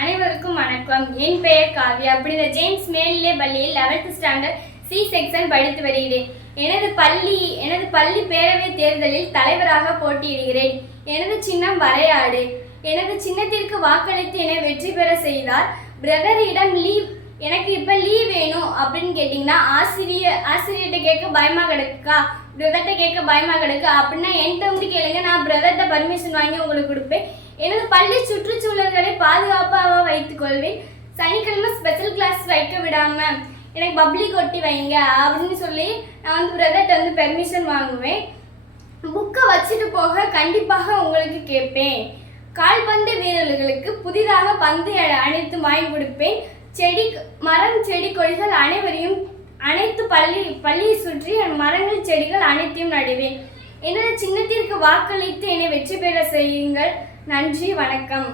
அனைவருக்கும் வணக்கம். என் பெயர் காவ்யா. புனித ஜேம்ஸ் மேல்நிலை பள்ளியில் 11th ஸ்டாண்டர்ட் சி செக்ஷன் படித்து வருகிறேன். எனது பள்ளி பேரவை தேர்தலில் தலைவராக போட்டியிடுகிறேன். எனது சின்னம் வரையாடு. எனது சின்னத்திற்கு வாக்களித்து என்னை வெற்றி பெற செய்தார். பிரதரிடம் எனக்கு இப்போ லீவ் வேணும் அப்படின்னு கேட்டிங்கன்னா ஆசிரியர்கிட்ட கேட்க பயமாக கிடக்குக்கா, பிரதர்கிட்ட கேட்க பயமாக கிடக்கு அப்படின்னா என்கிட்ட வந்து கேளுங்க, நான் பிரதர்கிட்ட பர்மிஷன் வாங்கி உங்களுக்கு கொடுப்பேன். எனது பள்ளி சுற்றுச்சூழல்களை பாதுகாப்பாக வைத்துக் கொள்வேன். சனிக்கிழமை ஸ்பெஷல் கிளாஸ் வைக்க விடாம எனக்கு பப்ளிக் ஒட்டி வைங்க அப்படின்னு சொல்லி நான் வந்து பிரதர்கிட்ட வந்து பெர்மிஷன் வாங்குவேன். புக்கை வச்சுட்டு போக கண்டிப்பாக உங்களுக்கு கேட்பேன். கால்பந்து வீரர்களுக்கு புதிதாக பந்து அனைத்து வாங்கி கொடுப்பேன். மரம் செடி கொடிகள் அனைத்து பள்ளியை சுற்றி மரங்கள் செடிகள் அனைத்தையும் நடுவேன். எனது சின்னத்திற்கு வாக்களித்து என்னை வெற்றி பெற செய்யுங்கள். நன்றி, வணக்கம்.